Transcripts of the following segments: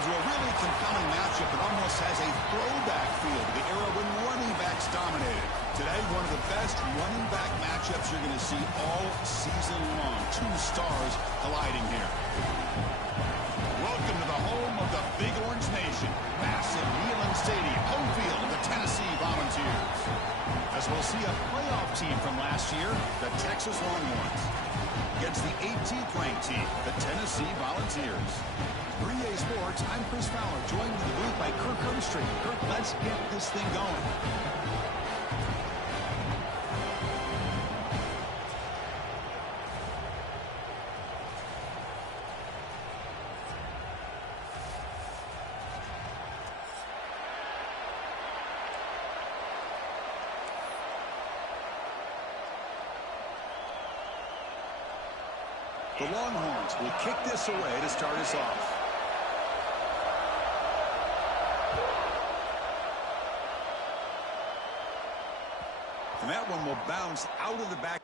into a really compelling matchup that almost has a throwback feel to the era when running backs dominated. Today, one of the best running back matchups you're going to see all season long. Two stars colliding here. Welcome to the home of the Big Orange Nation. Massive Neyland Stadium, home field of the Tennessee Volunteers. As we'll see a playoff team from last year, the Texas Longhorns, against the 18th ranked team, the Tennessee Volunteers. 3A Sports, I'm Chris Fowler, joined in the booth by Kirk Herbstreit. Kirk, let's get this thing going. The Longhorns will kick this away to start us off. And that one will bounce out of the back.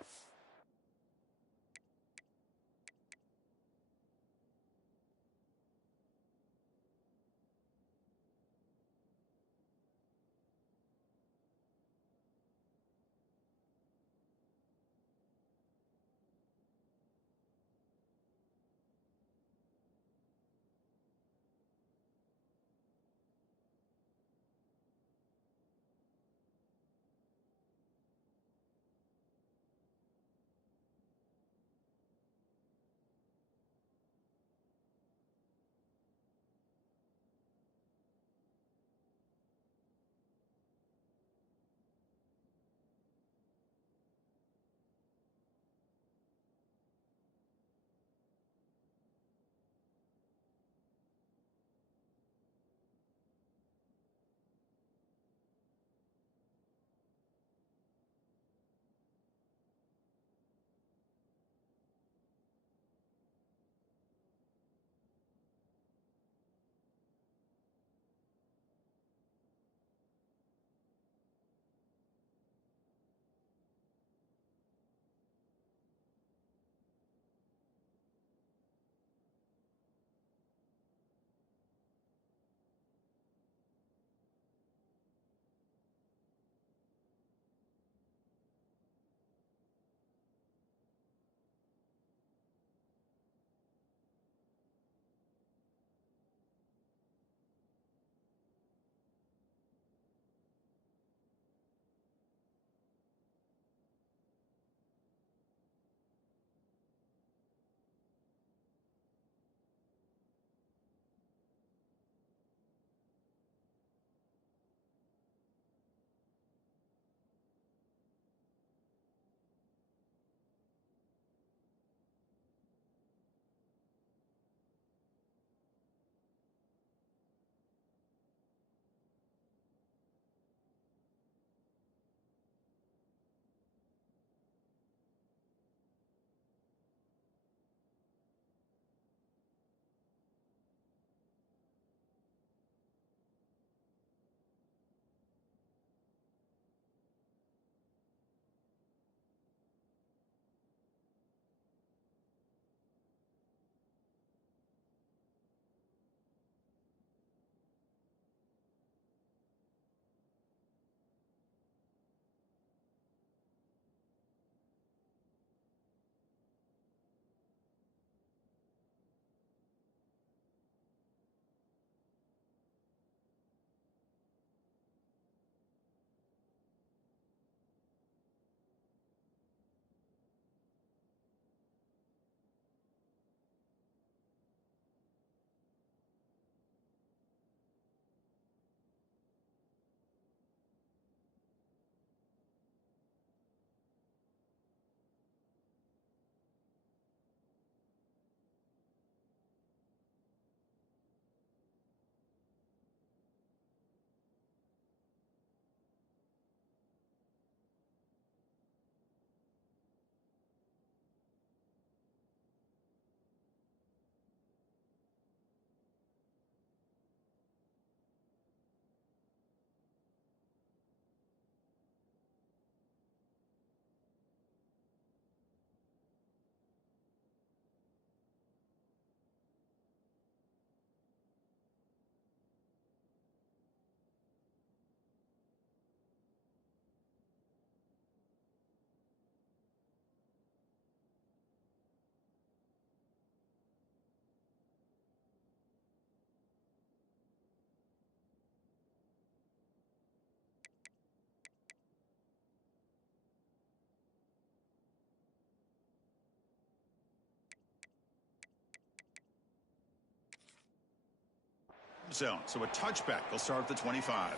zone. So a touchback. They'll start at the 25.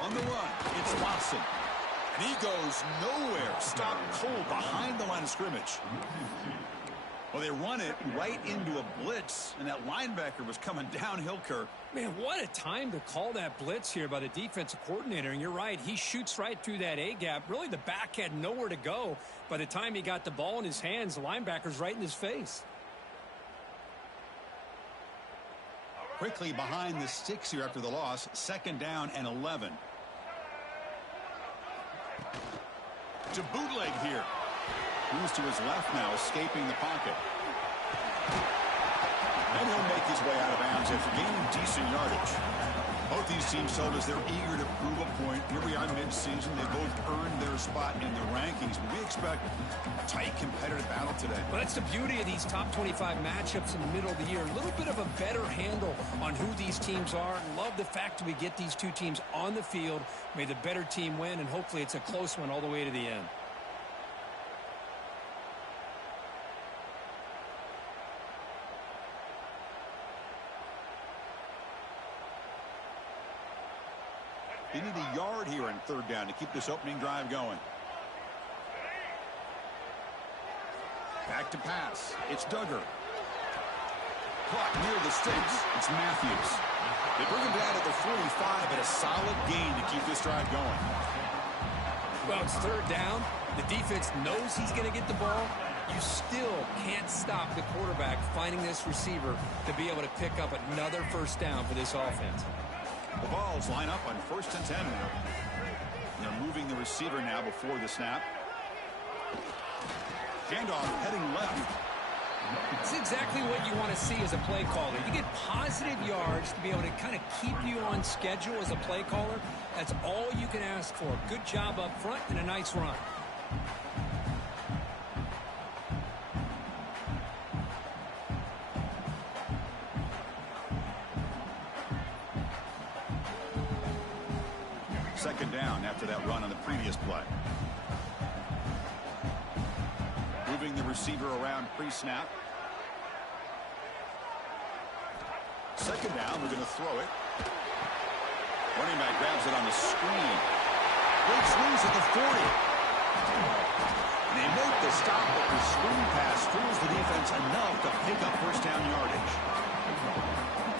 On the run, it's Watson. And he goes nowhere. Stopped cold behind the line of scrimmage. Well, they run it right into a blitz, and that linebacker was coming downhill, Kirk. Man, what a time to call that blitz here by the defensive coordinator. And you're right, he shoots right through that A-gap. Really, the back had nowhere to go. By the time he got the ball in his hands, the linebacker's right in his face. Quickly behind the sticks here after the loss. 2nd down and 11. To bootleg here. Moves to his left now, escaping the pocket. And he'll make his way out of bounds after gaining decent yardage. Both these teams told us they're eager to prove a point. Here we are mid-season. They both earned their spot in the rankings. But we expect a tight, competitive battle today. Well, that's the beauty of these top 25 matchups in the middle of the year. A little bit of a better handle on who these teams are. Love the fact that we get these two teams on the field. May the better team win, and hopefully it's a close one all the way to the end. They need a yard here on 3rd down to keep this opening drive going. Back to pass. It's Duggar. Caught near the sticks. It's Matthews. They bring him down at the 45, but a solid gain to keep this drive going. Well, it's 3rd down. The defense knows he's going to get the ball. You still can't stop the quarterback finding this receiver to be able to pick up another 1st down for this offense. The balls line up on 1st and 10 now. They're moving the receiver now before the snap. Handoff heading left. It's exactly what you want to see as a play caller. You get positive yards to be able to kind of keep you on schedule as a play caller. That's all you can ask for. Good job up front and a nice run. Second down after that run on the previous play. Moving the receiver around pre-snap. 2nd down, we're going to throw it. Running back grabs it on the screen. Breaks loose at the 40. And they make the stop, but the screen pass fools the defense enough to pick up 1st down yardage.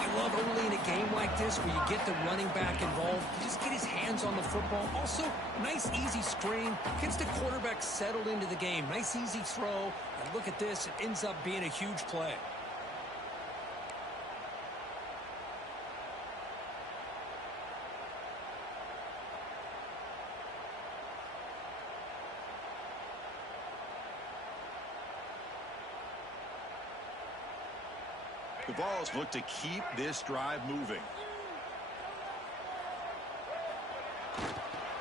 I love early in a game like this where you get the running back involved. You just get his hands on the football. Also, nice, easy screen. Gets the quarterback settled into the game. Nice, easy throw. And look at this. It ends up being a huge play. The Vols look to keep this drive moving.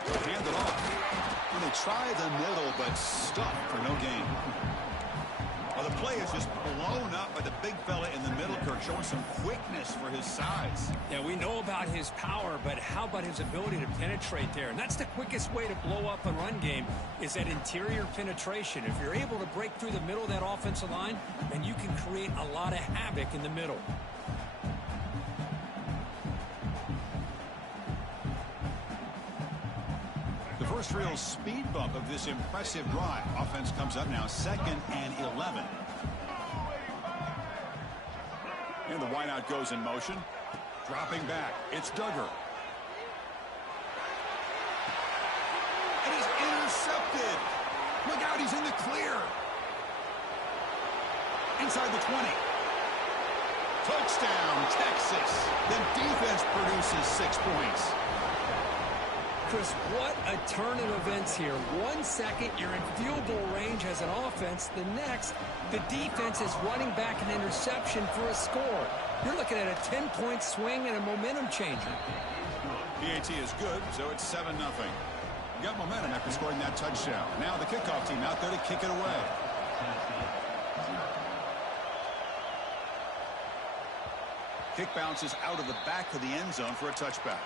Hand it off. And they try the middle, but stuck for no gain. Well, the play is just blown up by the big fella in the middle, Kirk, showing some quickness for his size. Yeah, we know about his power, but how about his ability to penetrate there? And that's the quickest way to blow up a run game is that interior penetration. If you're able to break through the middle of that offensive line, then you can create a lot of havoc in the middle. The first real speed bump of this impressive drive. Offense comes up now, 2nd and 11. And the wideout goes in motion. Dropping back, it's Duggar. And he's intercepted. Look out, he's in the clear. Inside the 20. Touchdown, Texas. The defense produces 6 points. Chris, what a turn of events here. 1 second, you're in field goal range as an offense. The next, the defense is running back an interception for a score. You're looking at a 10-point swing and a momentum changer. PAT is good, so it's 7-0. Got momentum after scoring that touchdown. Now the kickoff team out there to kick it away. Kick bounces out of the back of the end zone for a touchback.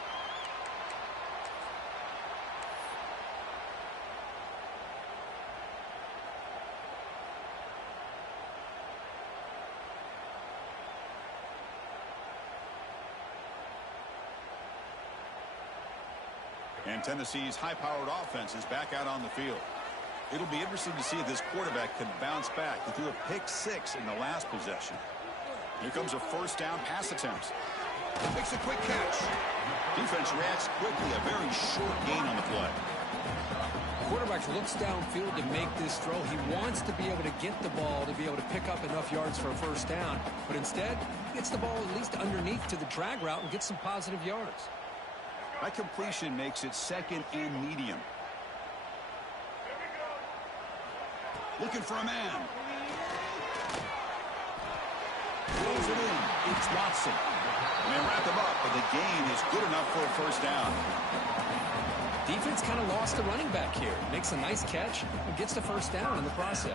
And Tennessee's high-powered offense is back out on the field. It'll be interesting to see if this quarterback can bounce back. He threw a pick-6 in the last possession. Here comes a first down pass attempt. Makes a quick catch. Defense reacts quickly. A very short gain on the play. Quarterback looks downfield to make this throw. He wants to be able to get the ball to be able to pick up enough yards for a first down. But instead, he gets the ball at least underneath to the drag route and gets some positive yards. That completion makes it second and medium. Looking for a man. Throws it in. It's Watson. And they wrap him up, but the gain is good enough for a first down. Defense kind of lost the running back here. Makes a nice catch and gets the first down in the process.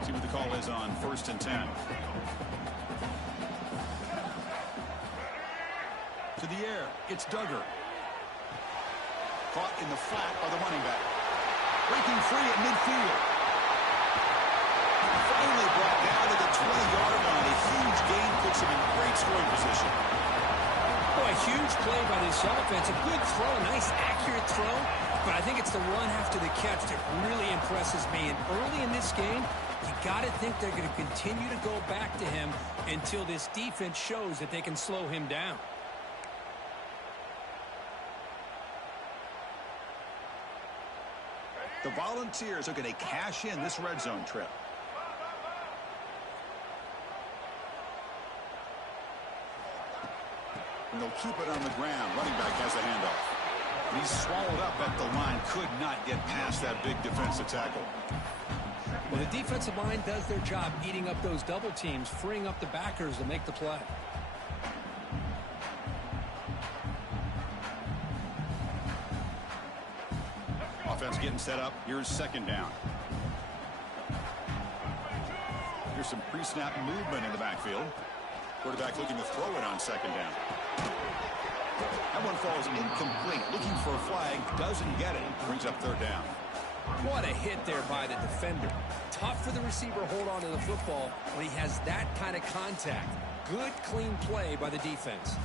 See what the call is on 1st and 10. To the air. It's Duggar. Caught in the flat by the running back. Breaking free at midfield. Finally brought down to the 20-yard line. A huge gain puts him in great scoring position. Boy, a huge play by this offense. A good throw, nice accurate throw. But I think it's the run after the catch that really impresses me. And early in this game, you got to think they're going to continue to go back to him until this defense shows that they can slow him down. The Volunteers are going to cash in this red zone trip. And they'll keep it on the ground. Running back has the handoff. And he's swallowed up at the line. Could not get past that big defensive tackle. Well, the defensive line does their job eating up those double teams, freeing up the backers to make the play. Offense getting set up. Here's second down. Here's some pre-snap movement in the backfield. Quarterback looking to throw it on second down. That one falls incomplete. Looking for a flag. Doesn't get it. Brings up third down. What a hit there by the defender. Tough for the receiver to hold on to the football when he has that kind of contact. Good, clean play by the defense.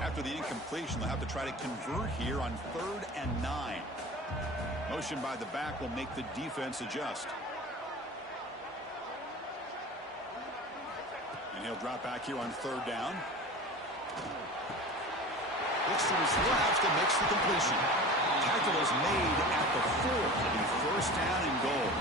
After the incompletion, they'll have to try to convert here on 3rd and 9. Motion by the back will make the defense adjust. And he'll drop back here on 3rd down. Looks to his left and makes the completion. Tackle is made at the 4. It'll be first down and goal.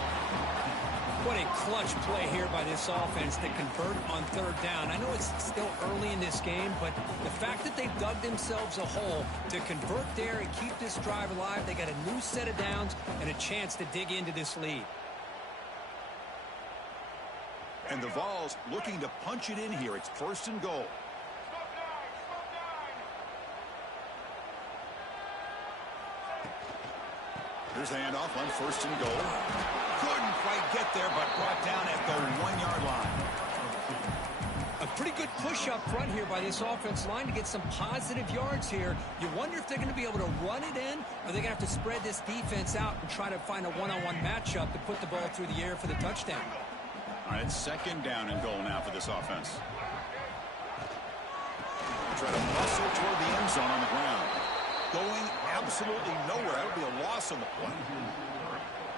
What a clutch play here by this offense to convert on 3rd down. I know it's still early in this game, but the fact that they've dug themselves a hole to convert there and keep this drive alive, they got a new set of downs and a chance to dig into this lead. And the Vols looking to punch it in here. It's 1st and goal. Here's the handoff on 1st and goal. Couldn't quite get there, but brought down at the 1-yard line. A pretty good push up front here by this offense line to get some positive yards here. You wonder if they're going to be able to run it in, or they're going to have to spread this defense out and try to find a one-on-one matchup to put the ball through the air for the touchdown. All right, it's 2nd down and goal now for this offense. Try to muscle toward the end zone on the ground. Going absolutely nowhere. That would be a loss on the play.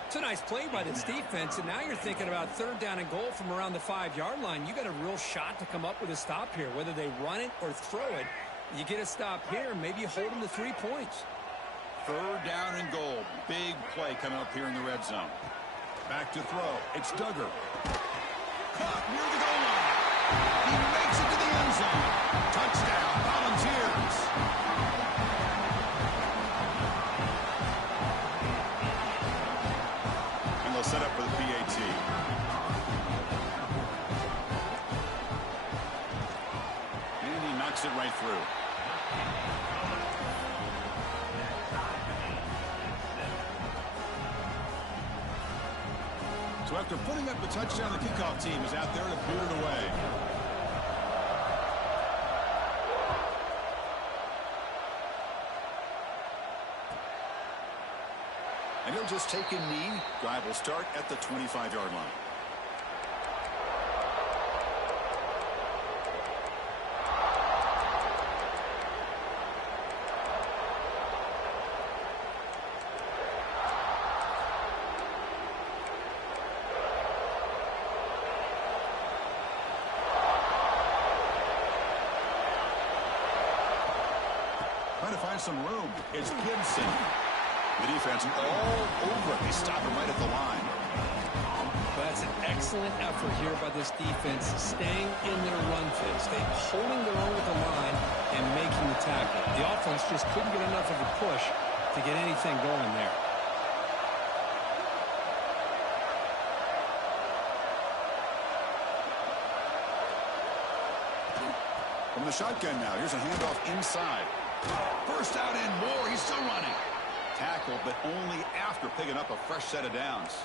It's a nice play by this defense, and now you're thinking about 3rd down and goal from around the 5-yard line. You got a real shot to come up with a stop here. Whether they run it or throw it, you get a stop here, maybe you hold them to 3 points. 3rd down and goal. Big play coming up here in the red zone. Back to throw. It's Duggar. Caught near the goal line. He makes it to the end zone. Touchdown, Volunteers. And they'll set up for the PAT. And he knocks it right through. So after putting up the touchdown, the kickoff team is out there to boot it away. And he'll just take a knee. Drive will start at the 25-yard line. Trying to find some room. It's Gibson. The defense all over it. They stop him right at the line. That's an excellent effort here by this defense, staying in their run phase. They're holding their own with the line and making the tackle. The offense just couldn't get enough of a push to get anything going there. From the shotgun now, here's a handoff inside. First out and more. He's still running. Tackle, but only after picking up a fresh set of downs.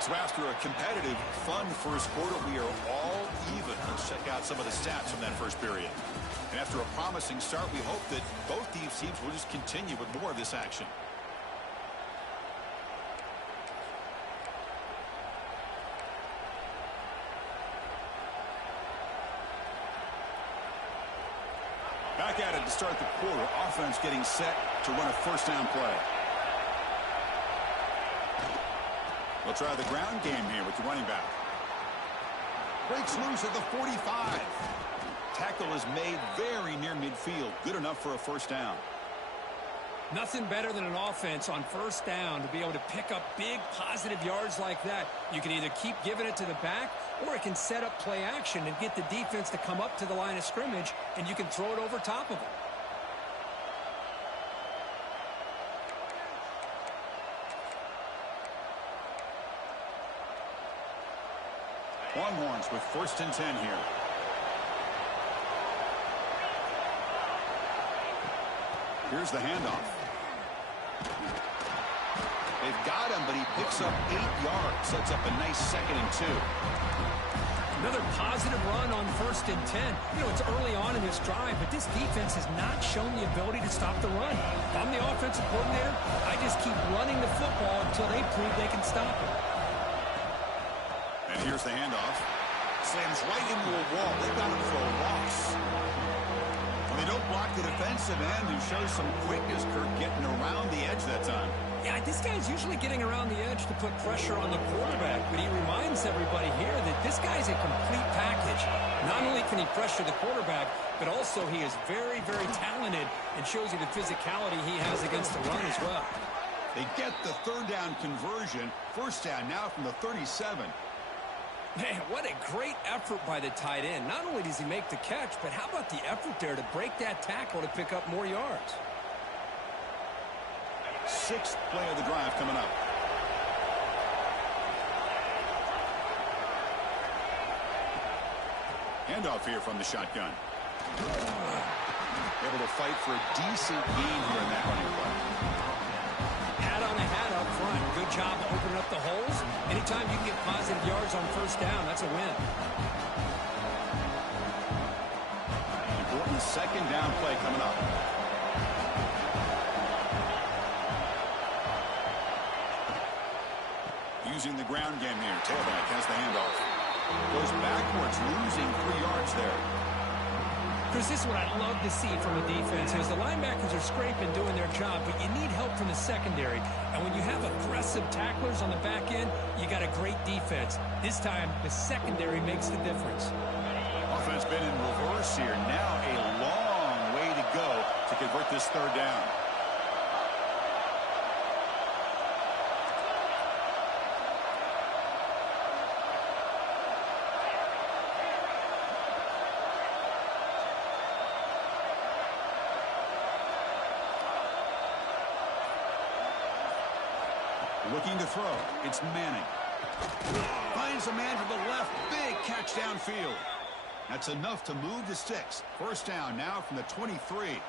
So after a competitive, fun first quarter, we are all even. Let's check out some of the stats from that first period. And after a promising start, we hope that both these teams will just continue with more of this action. Back at it to start the quarter. Offense getting set to run a first down play. We'll try the ground game here with the running back. Breaks loose at the 45. Tackle is made very near midfield. Good enough for a first down. Nothing better than an offense on first down to be able to pick up big positive yards like that. You can either keep giving it to the back, or it can set up play action and get the defense to come up to the line of scrimmage, and you can throw it over top of them. Longhorns with 1st and 10 here. Here's the handoff. They've got him, but he picks up 8 yards. Sets up a nice 2nd and 2. Another positive run on 1st and 10. You know, it's early on in this drive, but this defense has not shown the ability to stop the run. If I'm the offensive coordinator, I just keep running the football until they prove they can stop it. And here's the handoff. Slams right into a wall. They've got him for a loss. They don't block the defensive end, who shows some quickness, Kirk, getting around the edge that time. Yeah, this guy's usually getting around the edge to put pressure on the quarterback, but he reminds everybody here that this guy's a complete package. Not only can he pressure the quarterback, but also he is very, very talented and shows you the physicality he has against the run as well. They get the 3rd down conversion. First down now from the 37. Man, what a great effort by the tight end. Not only does he make the catch, but how about the effort there to break that tackle to pick up more yards? 6th play of the drive coming up. Handoff here from the shotgun. Able to fight for a decent gain here in that running play. Hat on a hat up front. Good job opening up the holes. Anytime you can get positive yards on first down, that's a win. Important 2nd down play coming up. Using the ground game here. Tailback has the handoff. Goes backwards, losing 3 yards there. Chris, this is what I love to see from a defense is the linebackers are scraping, doing their job, but you need help from the secondary. And when you have aggressive tacklers on the back end, you got a great defense. This time, the secondary makes the difference. it's been in reverse here. Now a long way to go to convert this third down. Looking to throw. It's Manning. Finds a man to the left. Big catch downfield. That's enough to move the sticks. First down now from the 23.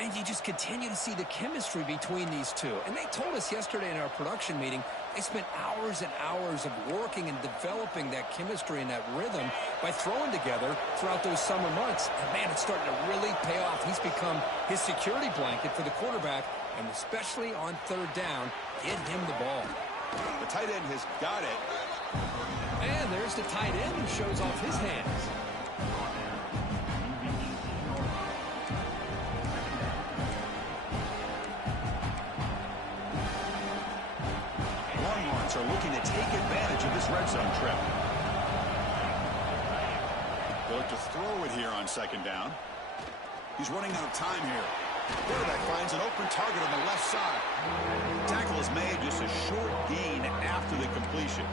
And you just continue to see the chemistry between these two. And they told us yesterday in our production meeting, they spent hours and hours of working and developing that chemistry and that rhythm by throwing together throughout those summer months. And, man, it's starting to really pay off. He's become his security blanket for the quarterback, and especially on third down, get him the ball. The tight end has got it. And there's the tight end who shows off his hands. Longhorns are looking to take advantage of this red zone trip. They look to throw it here on second down. He's running out of time here. Quarterback finds an open target on the left side. Tackle is made, just a short gain after the completion.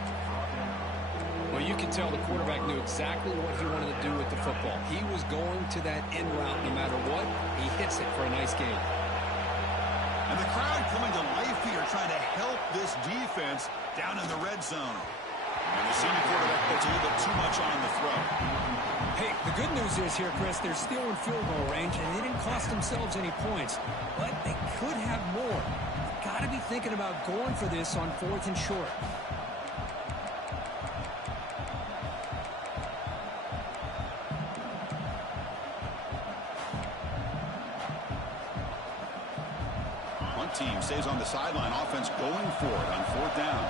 Well, you can tell the quarterback knew exactly what he wanted to do with the football. He was going to that end route no matter what. He hits it for a nice gain. And the crowd coming to life here, trying to help this defense down in the red zone. And the senior quarterback puts a little bit too much on the throw. Hey, the good news is here, Chris, they're still in field goal range, and they didn't cost themselves any points. But they could have more. Got to be thinking about going for this on 4th and short. One team stays on the sideline. Offense going for it on 4th down.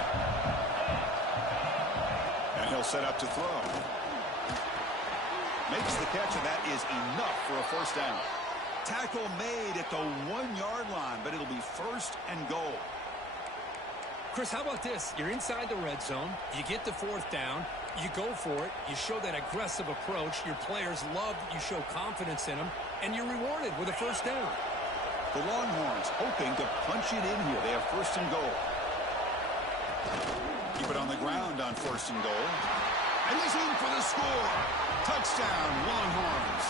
And he'll set up to throw. Makes the catch, and that is enough for a first down. Tackle made at the 1-yard line, but it'll be first and goal. Chris, how about this? You're inside the red zone. You get the 4th down. You go for it. You show that aggressive approach. Your players love that you show confidence in them, and you're rewarded with a first down. The Longhorns hoping to punch it in here. They have first and goal. Keep it on the ground on first and goal. And he's in for the score. Touchdown, Longhorns.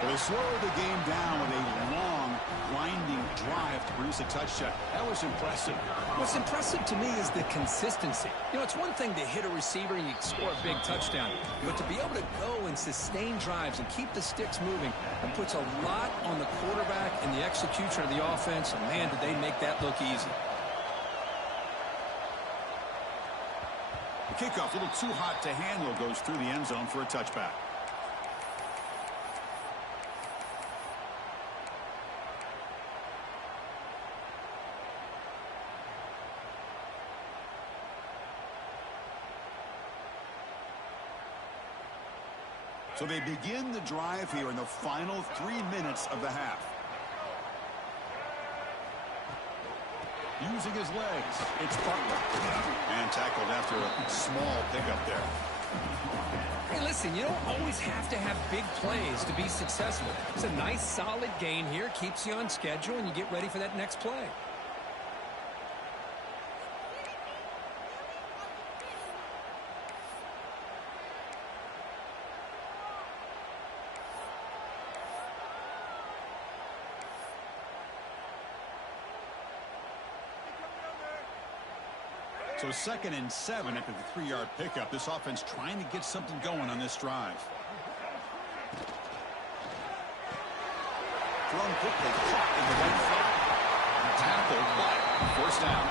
Well, they slowed the game down with a long, winding drive to produce a touchdown. That was impressive. What's impressive to me is the consistency. You know, it's one thing to hit a receiver and you score a big touchdown, but to be able to go and sustain drives and keep the sticks moving, it puts a lot on the quarterback and the execution of the offense. And, man, did they make that look easy. The kickoff, a little too hot to handle, goes through the end zone for a touchback. So they begin the drive here in the final 3 minutes of the half. Using his legs, it's Butler. And tackled after a small pickup there. Hey, listen, you don't always have to have big plays to be successful. It's a nice, solid gain here, keeps you on schedule, and you get ready for that next play. So 2nd and 7 after the 3-yard pickup. This offense trying to get something going on this drive. Thrown quickly, caught in the right foot. Tackled, but first down.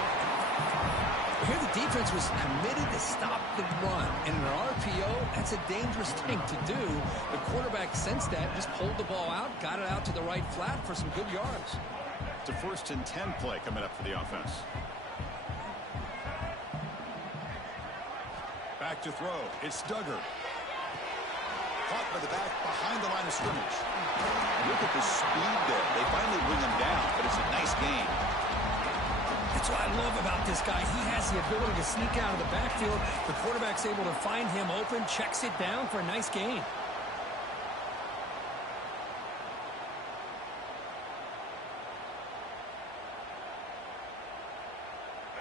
Here the defense was committed to stop the run. And in an RPO, that's a dangerous thing to do. The quarterback sensed that, just pulled the ball out, got it out to the right flat for some good yards. It's a 1st and 10 play coming up for the offense. Back to throw. It's Duggar. Caught by the back behind the line of scrimmage. Look at the speed there. They finally bring him down, but it's a nice gain. That's what I love about this guy. He has the ability to sneak out of the backfield. The quarterback's able to find him open, checks it down for a nice gain.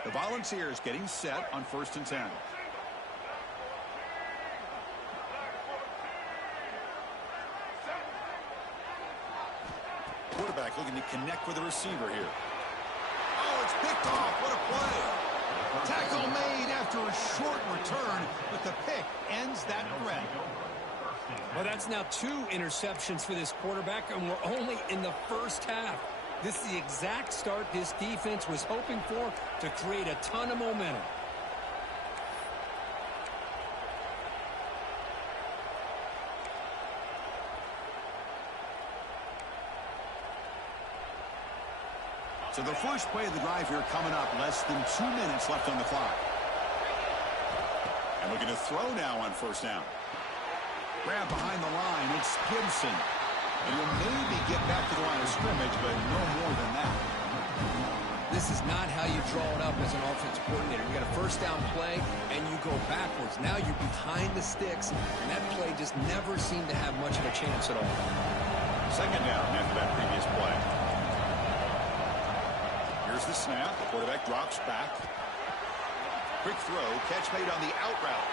The Volunteers getting set on 1st and 10. Quarterback looking to connect with the receiver here. Oh, it's picked off. What a play. Tackle made after a short return, but the pick ends that threat. Well, that's now 2 interceptions for this quarterback, and we're only in the first half. This is the exact start this defense was hoping for to create a ton of momentum. So the first play of the drive here coming up, less than 2 minutes left on the clock. And looking to throw now on 1st down. Grab behind the line, it's Gibson. And he'll maybe get back to the line of scrimmage, but no more than that. This is not how you draw it up as an offensive coordinator. You got a 1st down play, and you go backwards. Now you're behind the sticks, and that play just never seemed to have much of a chance at all. 2nd down after that previous play. Here's the snap. The quarterback drops back. Quick throw. Catch made on the out route.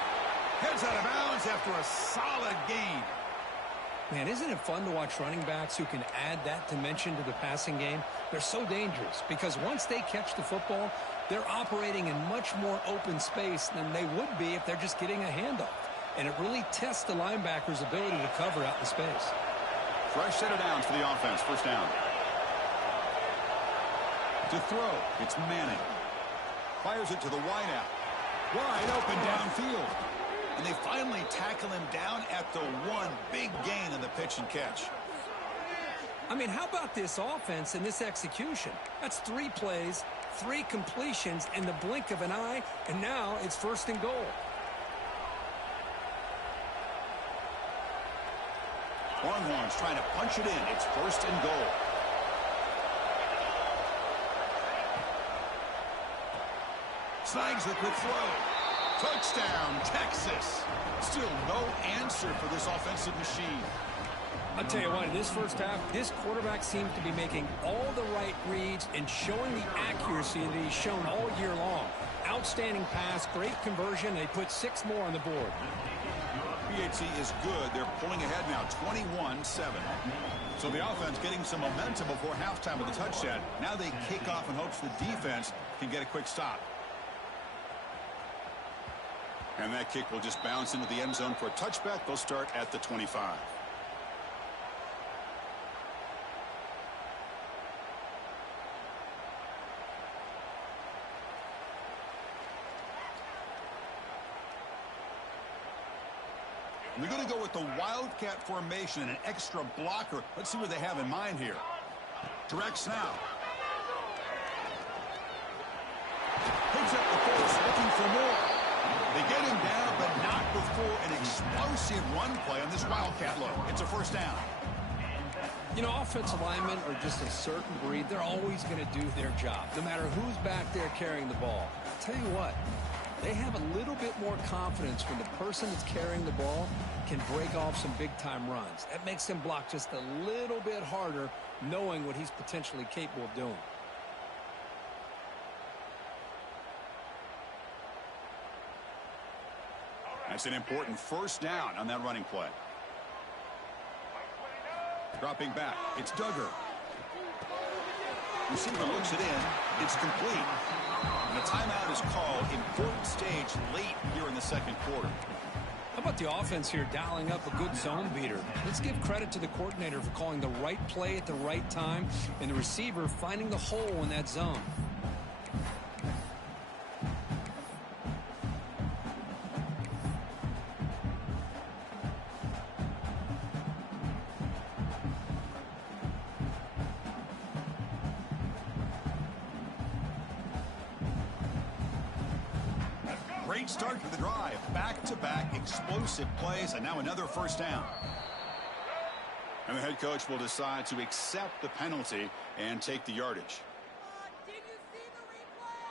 Heads out of bounds after a solid gain. Man, isn't it fun to watch running backs who can add that dimension to the passing game? They're so dangerous because once they catch the football, they're operating in much more open space than they would be if they're just getting a handoff. And it really tests the linebacker's ability to cover out the space. Fresh set of downs for the offense. 1st down. To throw, it's Manning. Fires it to the wideout. Wide open downfield. And they finally tackle him down at the 1. Big gain in the pitch and catch. I mean, how about this offense and this execution? That's 3 plays, 3 completions in the blink of an eye, and now it's 1st and goal. Longhorns trying to punch it in. It's 1st and goal. Snags the quick throw. Touchdown, Texas. Still no answer for this offensive machine. I'll tell you what, in this first half, this quarterback seems to be making all the right reads and showing the accuracy that he's shown all year long. Outstanding pass, great conversion. They put 6 more on the board. PHC is good. They're pulling ahead now, 21-7. So the offense getting some momentum before halftime with the touchdown. Now they kick off in hopes the defense can get a quick stop. And that kick will just bounce into the end zone for a touchback. They'll start at the 25. They're going to go with the Wildcat formation and an extra blocker. Let's see what they have in mind here. Direct snap. Picks up the force, looking for more. They get him down, but not before an explosive run play on this Wildcat look. It's a 1st down. You know, offensive linemen are just a certain breed. They're always going to do their job, no matter who's back there carrying the ball. I'll tell you what, they have a little bit more confidence when the person that's carrying the ball can break off some big-time runs. That makes them block just a little bit harder, knowing what he's potentially capable of doing. That's an important 1st down on that running play. Dropping back, it's Duggar. Receiver looks it in. It's complete. And a timeout is called. Important stage late here in the 2nd quarter. How about the offense here dialing up a good zone beater? Let's give credit to the coordinator for calling the right play at the right time and the receiver finding the hole in that zone. Great start to the drive. Back-to-back explosive plays, and now another 1st down. And the head coach will decide to accept the penalty and take the yardage. Did you see the replay?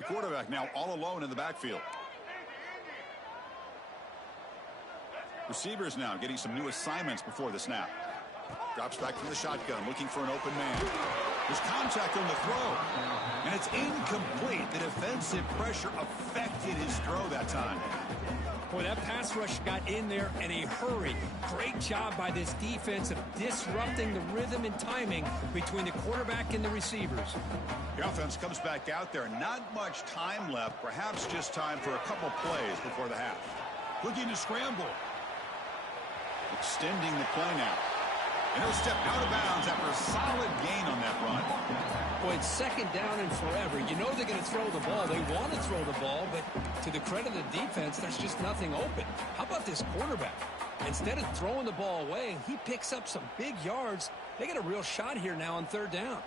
The quarterback now all alone in the backfield. Receivers now getting some new assignments before the snap. Drops back from the shotgun, looking for an open man. There's contact on the throw, and it's incomplete. The defensive pressure affected his throw that time. Boy, that pass rush got in there in a hurry. Great job by this defense of disrupting the rhythm and timing between the quarterback and the receivers. The offense comes back out there. Not much time left. Perhaps just time for a couple plays before the half. Looking to scramble. Extending the play now. And he'll step out of bounds after a solid gain on that run. Boy, it's second down and forever. You know they're going to throw the ball. They want to throw the ball, but to the credit of the defense, there's just nothing open. How about this quarterback? Instead of throwing the ball away, he picks up some big yards. They get a real shot here now on third down.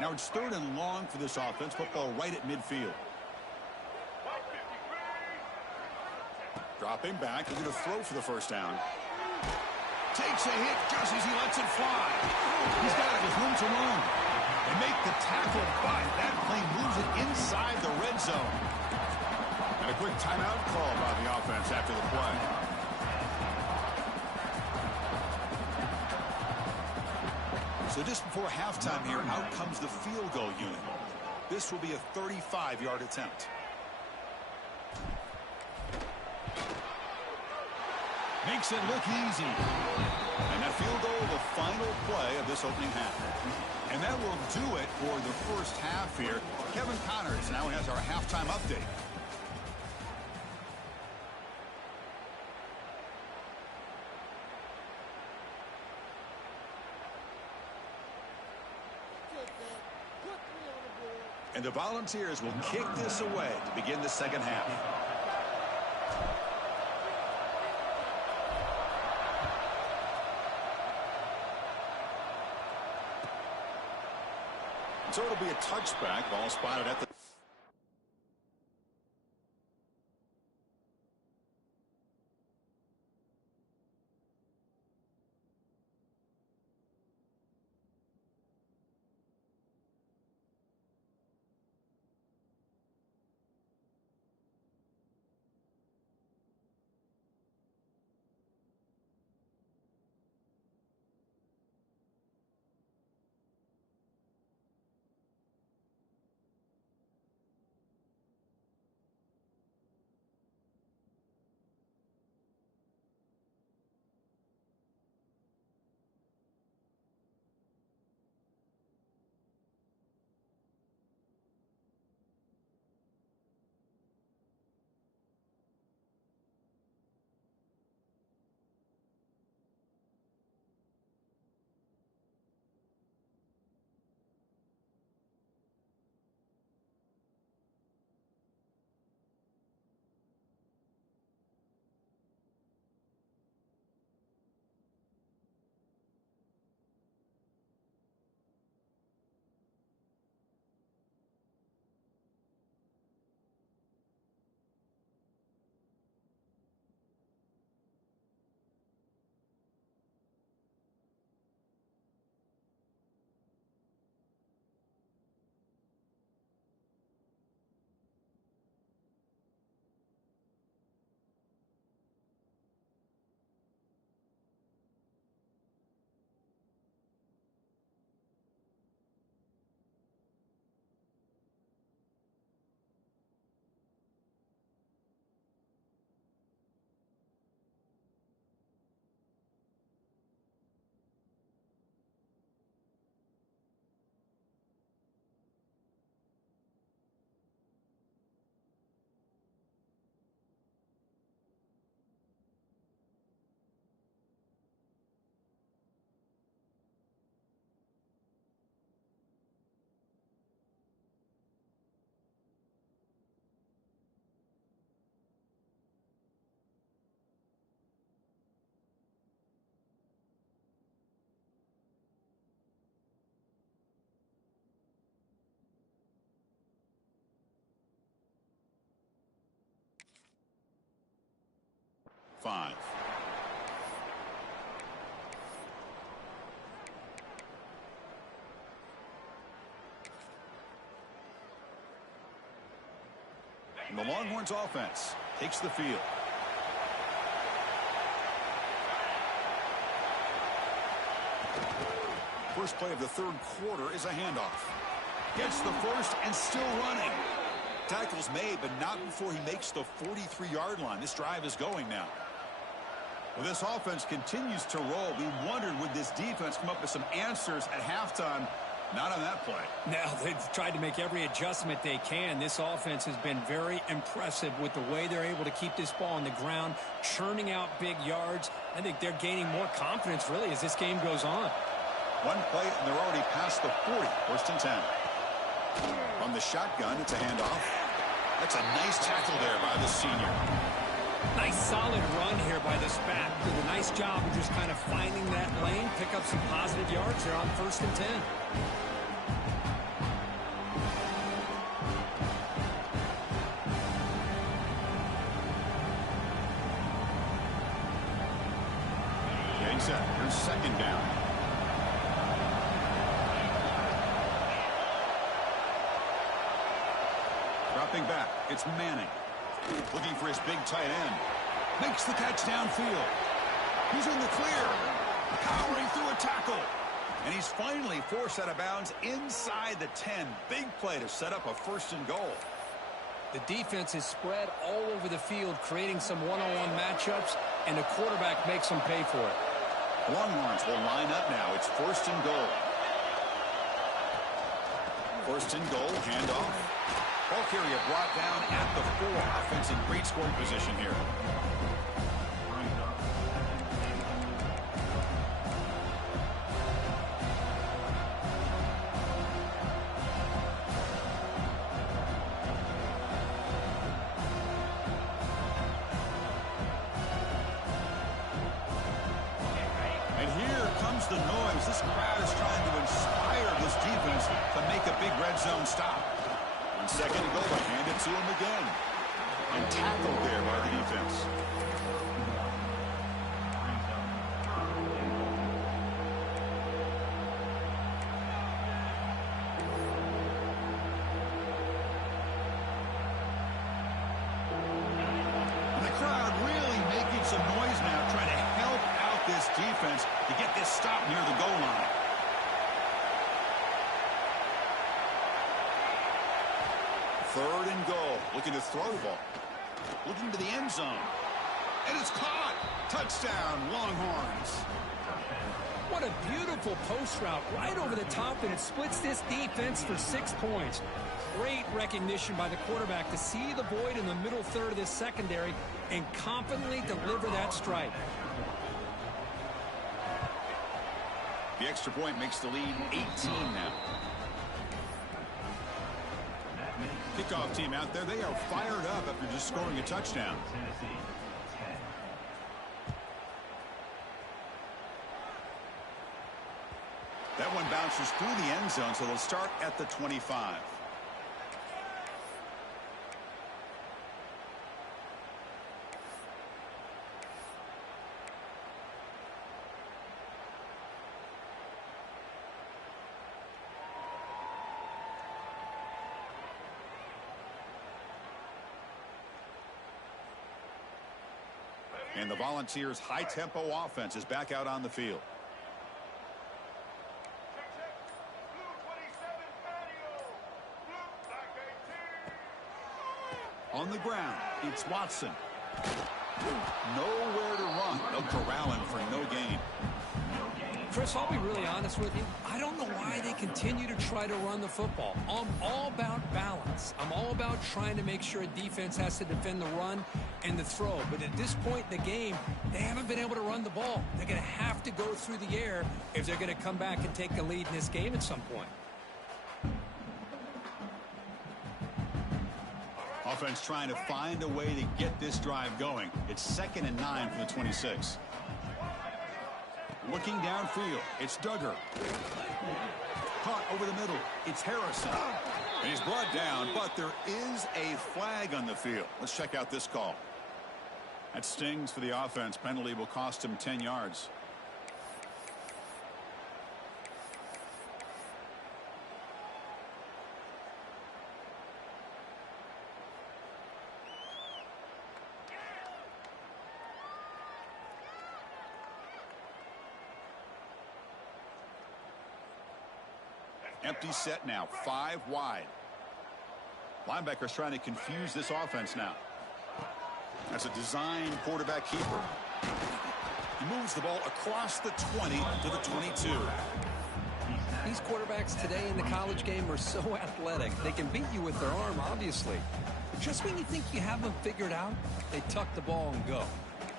Now it's third and long for this offense. Football right at midfield. Dropping back. He's going to throw for the first down. Takes a hit just as he lets it fly. He's got it with room to run. They make the tackle, but that play moves it inside the red zone. And a quick timeout call by the offense after the play. So just before halftime here, out comes the field goal unit. This will be a 35-yard attempt. Makes it look easy. And that field goal, the final play of this opening half. And that will do it for the first half here. Kevin Connors now has our halftime update. And the Volunteers will kick this away to begin the second half. So it'll be a touchback. Ball spotted at the... Five. And the Longhorns offense takes the field. First play of the third quarter is a handoff. Gets the first and still running. Tackle's made, but not before he makes the 43-yard line. This drive is going now. Well, this offense continues to roll. We wondered, would this defense come up with some answers at halftime? Not on that play. Now, they've tried to make every adjustment they can. This offense has been very impressive with the way they're able to keep this ball on the ground, churning out big yards. I think they're gaining more confidence, really, as this game goes on. One play, and they're already past the 40. First and 10. From the shotgun, it's a handoff. That's a nice tackle there by the senior. Nice solid run here by this back. Did a nice job of just kind of finding that lane, pick up some positive yards here on first and 10. Getting set. Here's second down. Dropping back, it's Manning. Looking for his big tight end. Makes the catch downfield. He's in the clear. Powering through a tackle. And he's finally forced out of bounds inside the 10. Big play to set up a first and goal. The defense is spread all over the field, creating some one-on-one matchups, and the quarterback makes them pay for it. Longhorns will line up now. It's first and goal. First and goal, handoff. Ball carrier brought down at the 4. Offense in great scoring position here. And here comes the noise. This crowd is trying to inspire this defense to make a big red zone stop. On second and goal, they hand it to him again. And tackled there by the defense. And the crowd really making some noise now, trying to help out this defense to get this stop near the goal line. Third and goal. Looking to throw the ball. Looking to the end zone. And it's caught. Touchdown, Longhorns. What a beautiful post route right over the top, and it splits this defense for 6 points. Great recognition by the quarterback to see the void in the middle third of this secondary and confidently deliver that strike. The extra point makes the lead 18 now. Kickoff team out there, they are fired up after just scoring a touchdown. That one bounces through the end zone, so they'll start at the 25. And the Volunteers' high-tempo offense is back out on the field. On the ground, it's Watson. Nowhere to run. They'll corral him for no gain. Chris, I'll be really honest with you. I don't know why they continue to try to run the football. I'm all about balance. I'm all about trying to make sure a defense has to defend the run and the throw. But at this point in the game, they haven't been able to run the ball. They're going to have to go through the air if they're going to come back and take the lead in this game at some point. Offense trying to find a way to get this drive going. It's 2nd and 9 from the 26. Looking downfield, it's Duggar. Caught over the middle, it's Harrison. And he's brought down, but there is a flag on the field. Let's check out this call. That stings for the offense. Penalty will cost him 10 yards. Empty set now, 5 wide. Linebackers trying to confuse this offense now. That's a design quarterback keeper. He moves the ball across the 20 to the 22. These quarterbacks today in the college game are so athletic. They can beat you with their arm, obviously. But just when you think you have them figured out, they tuck the ball and go.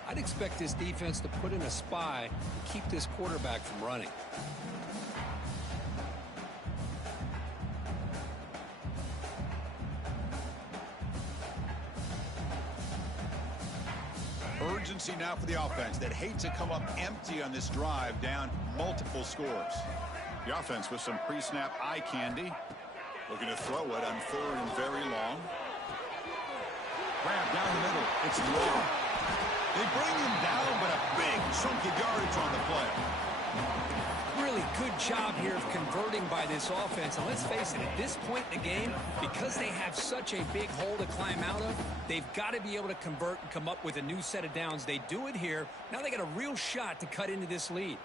I'd expect this defense to put in a spy to keep this quarterback from running. Urgency now for the offense that hate to come up empty on this drive, down multiple scores. The offense with some pre-snap eye candy. Looking to throw it on 3rd and very long. Grab down the middle. It's long. They bring him down, but a big chunk of yardage on the play. Really good job here of converting by this offense. And let's face it, at this point in the game, because they have such a big hole to climb out of, they've got to be able to convert and come up with a new set of downs. They do it here. Now they got a real shot to cut into this lead.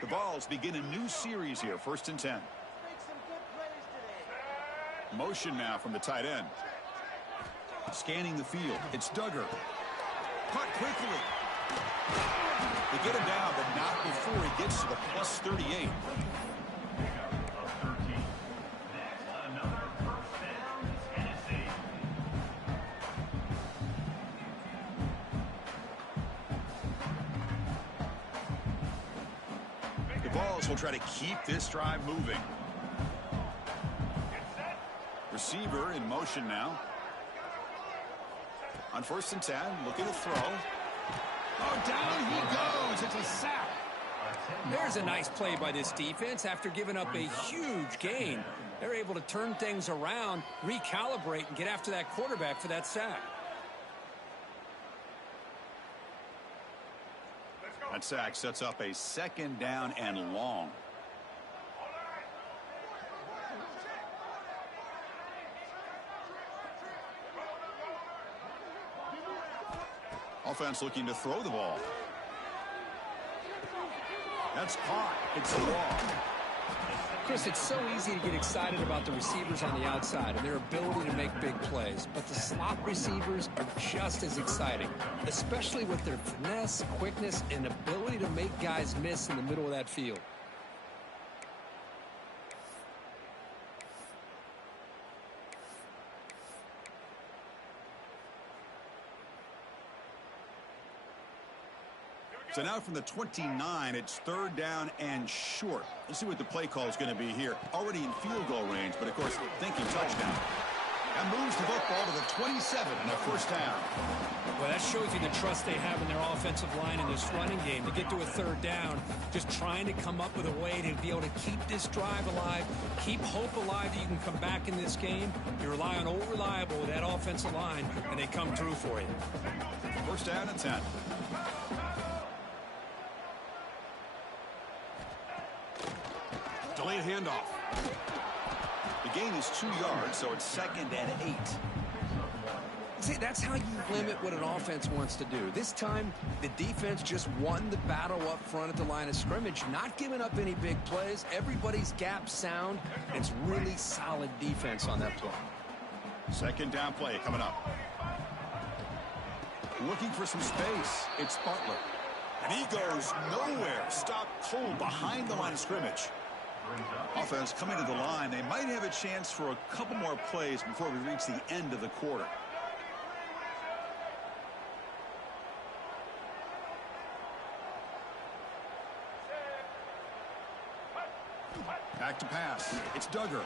The Vols begin a new series here, 1st and 10. Motion now from the tight end. Scanning the field. It's Duggar. Caught quickly. They get him down, but not before he gets to the plus 38. The Vols will try to keep this drive moving. Receiver in motion now. On 1st and 10, looking to throw. Oh, down he goes. It's a sack. There's a nice play by this defense. After giving up a huge gain, they're able to turn things around, recalibrate, and get after that quarterback for that sack. That sack sets up a 2nd down and long. Offense looking to throw the ball. That's caught. It's long. Chris, it's so easy to get excited about the receivers on the outside and their ability to make big plays, but the slot receivers are just as exciting, especially with their finesse, quickness, and ability to make guys miss in the middle of that field. So now from the 29, it's 3rd down and short. Let's see what the play call is going to be here. Already in field goal range, but of course thinking touchdown. That moves the football to the 27 and a 1st down. Well, that shows you the trust they have in their offensive line in this running game. To get to a 3rd down, just trying to come up with a way to be able to keep this drive alive, keep hope alive that you can come back in this game. You rely on old reliable with that offensive line, and they come through for you. 1st down and 10. Delayed handoff. The gain is 2 yards, so it's 2nd and 8. See, that's how you limit what an offense wants to do. This time, the defense just won the battle up front at the line of scrimmage, not giving up any big plays. Everybody's gap sound. It's really solid defense on that play. 2nd down play coming up. Looking for some space. It's Butler. And he goes nowhere. Stopped cold behind the line of scrimmage. Offense coming to the line. They might have a chance for a couple more plays before we reach the end of the quarter. Back to pass. It's Duggar.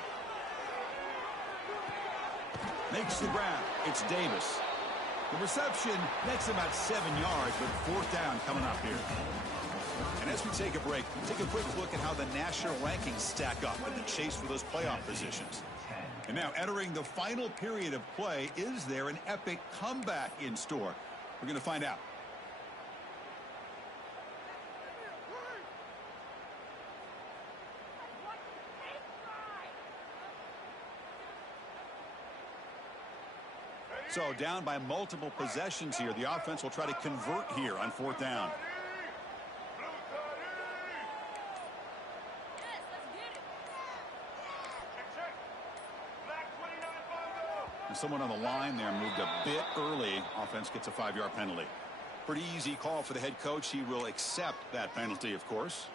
Makes the grab. It's Davis. The reception nets about 7 yards, but 4th down coming up here. And as we take a break, take a quick look at how the national rankings stack up in the chase for those playoff positions. And now entering the final period of play, is there an epic comeback in store? We're going to find out. So down by multiple possessions here. The offense will try to convert here on 4th down. And someone on the line there moved a bit early. Offense gets a 5-yard penalty. Pretty easy call for the head coach. He will accept that penalty, of course.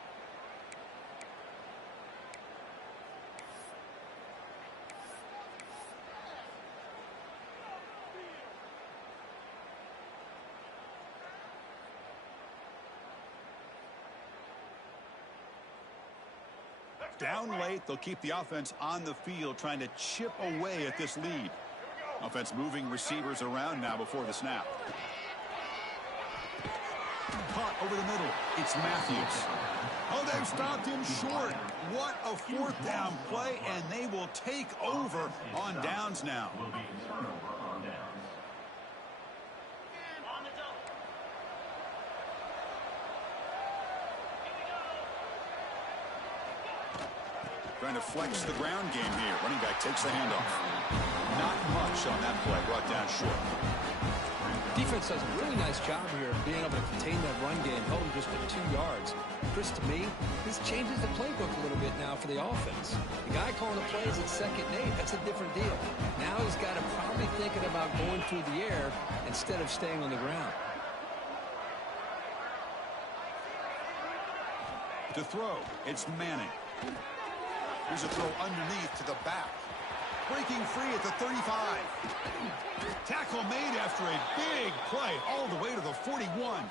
Down late, they'll keep the offense on the field trying to chip away at this lead. Offense moving receivers around now before the snap. Caught over the middle. It's Matthews. Oh, they've stopped him short. What a 4th down play, and they will take over on downs now. Trying to flex the ground game here. Running back takes the handoff. Not much on that play. Brought down short. Defense does a really nice job here of being able to contain that run game, held him just at 2 yards. Chris, to me, this changes the playbook a little bit now for the offense. The guy calling the plays at 2nd and 8, that's a different deal. Now he's got to probably thinking about going through the air instead of staying on the ground. To throw, it's Manning. Here's a throw underneath to the back. Breaking free at the 35. Tackle made after a big play all the way to the 41.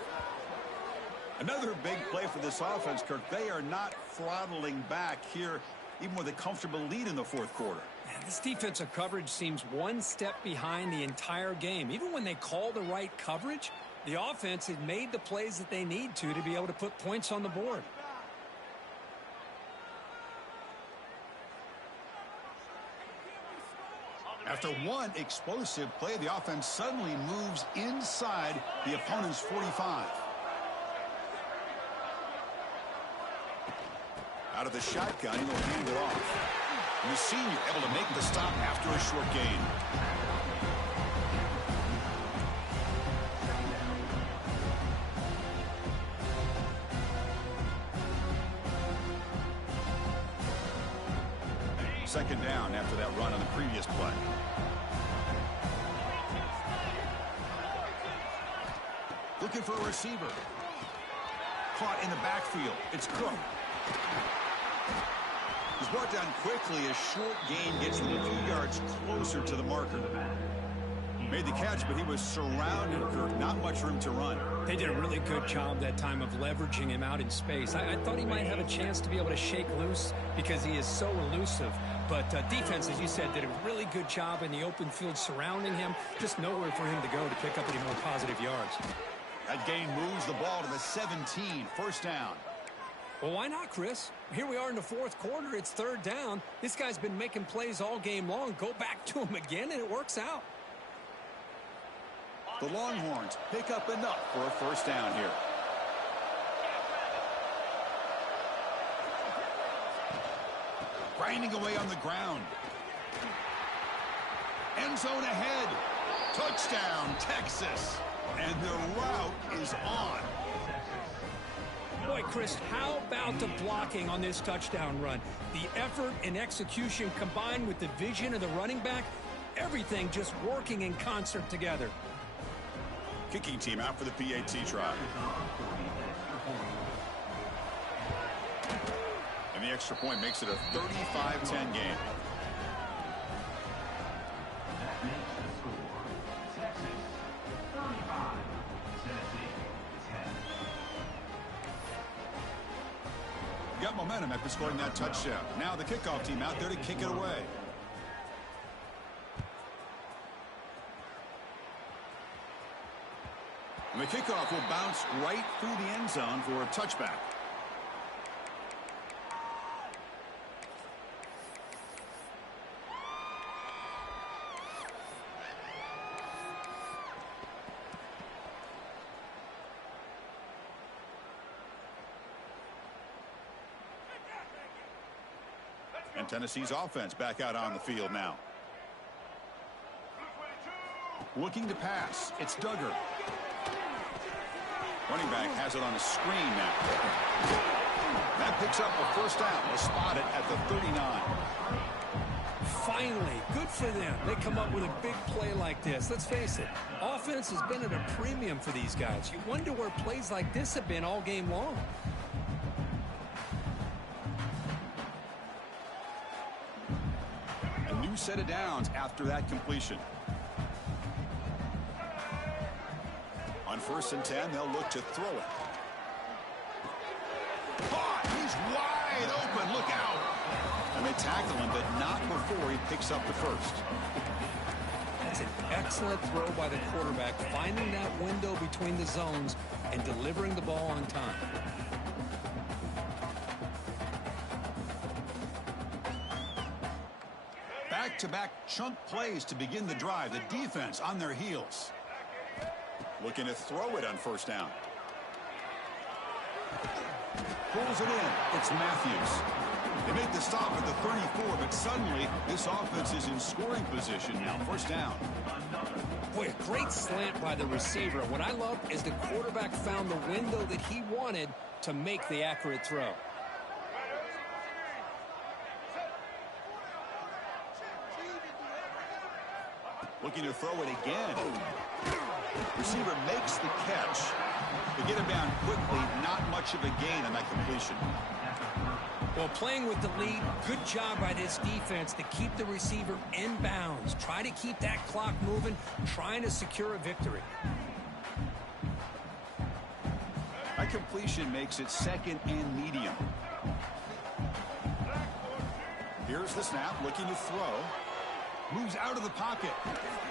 Another big play for this offense, Kirk. They are not throttling back here, even with a comfortable lead in the 4th quarter. Man, this defensive coverage seems one step behind the entire game. Even when they call the right coverage, the offense has made the plays that they need to be able to put points on the board. After one explosive play, the offense suddenly moves inside the opponent's 45. Out of the shotgun, he'll hand it off. And the senior able to make the stop after a short gain. Second down after that run on the previous play. Looking for a receiver. Caught in the backfield. It's Cook. He's brought down quickly. A short gain gets him a few yards closer to the marker. Made the catch, but he was surrounded, Kirk. Not much room to run. They did a really good job that time of leveraging him out in space. I thought he might have a chance to be able to shake loose because he is so elusive. But defense, as you said, did a really good job in the open field surrounding him. Just nowhere for him to go to pick up any more positive yards. That gain moves the ball to the 17. 1st down. Well, why not, Chris? Here we are in the 4th quarter. It's 3rd down. This guy's been making plays all game long. Go back to him again, and it works out. The Longhorns pick up enough for a 1st down here. Grinding away on the ground. End zone ahead. Touchdown, Texas. And the route is on. Boy, Chris, how about the blocking on this touchdown run? The effort and execution combined with the vision of the running back, everything just working in concert together. Kicking team out for the PAT try. And the extra point makes it a 35-10 game. Got momentum after scoring that touchdown. Now the kickoff team out there to kick it away. And the kickoff will bounce right through the end zone for a touchback. And Tennessee's offense back out on the field now. Looking to pass. It's Duggar. Running back has it on a screen now. That picks up a first down. They'll spot it at the 39. Finally, good for them. They come up with a big play like this. Let's face it, offense has been at a premium for these guys. You wonder where plays like this have been all game long. A new set of downs after that completion. On 1st and 10, they'll look to throw it. Caught! He's wide open. Look out! And they tackle him, but not before he picks up the first. That's an excellent throw by the quarterback, finding that window between the zones and delivering the ball on time. Back-to-back chunk plays to begin the drive. The defense on their heels. Looking to throw it on 1st down. Pulls it in. It's Matthews. They make the stop at the 34, but suddenly this offense is in scoring position now. 1st down. Boy, a great slant by the receiver. What I love is the quarterback found the window that he wanted to make the accurate throw. Looking to throw it again. Receiver makes the catch. They get him down quickly. Not much of a gain on that completion. Well, playing with the lead, good job by this defense to keep the receiver in bounds. Try to keep that clock moving, trying to secure a victory. That completion makes it 2nd and medium. Here's the snap, looking to throw. Moves out of the pocket,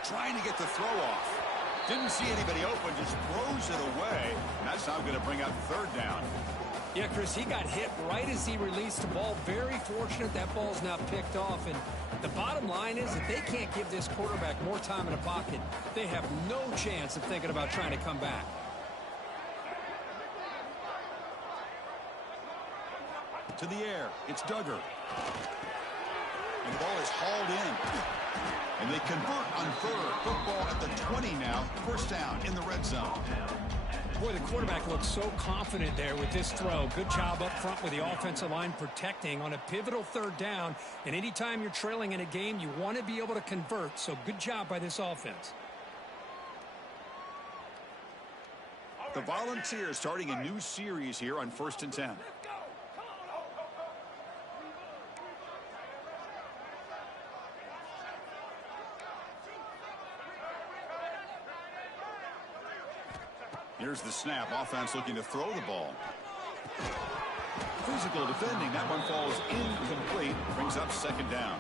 trying to get the throw off. Didn't see anybody open, just throws it away. And that's now going to bring up 3rd down. Yeah, Chris, he got hit right as he released the ball. Very fortunate that ball's now picked off. And the bottom line is that they can't give this quarterback more time in the pocket. They have no chance of thinking about trying to come back. To the air, it's Duggar. And the ball is hauled in. And they convert on 3rd. Football at the 20 now. 1st down in the red zone. Boy, the quarterback looks so confident there with this throw. Good job up front with the offensive line protecting on a pivotal 3rd down. And anytime you're trailing in a game, you want to be able to convert. So good job by this offense. The Volunteers starting a new series here on 1st and 10. Here's the snap. Offense looking to throw the ball. Physical defending. That one falls incomplete. Brings up 2nd down.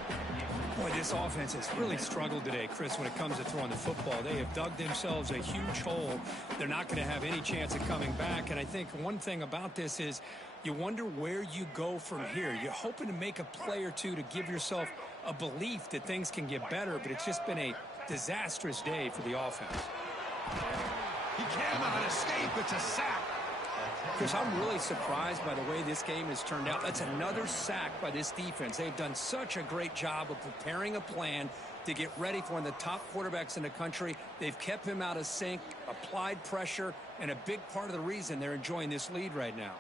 Boy, this offense has really struggled today, Chris, when it comes to throwing the football. They have dug themselves a huge hole. They're not going to have any chance of coming back. And I think one thing about this is you wonder where you go from here. You're hoping to make a play or two to give yourself a belief that things can get better, but it's just been a disastrous day for the offense. He cannot escape. It's a sack. Chris, I'm really surprised by the way this game has turned out. That's another sack by this defense. They've done such a great job of preparing a plan to get ready for one of the top quarterbacks in the country. They've kept him out of sync, applied pressure, and a big part of the reason they're enjoying this lead right now.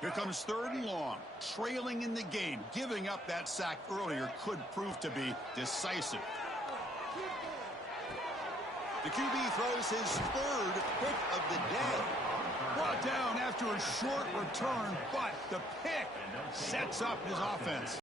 Here comes 3rd and long. Trailing in the game. Giving up that sack earlier could prove to be decisive. The QB throws his 3rd pick of the day. Brought down after a short return, but the pick sets up his offense.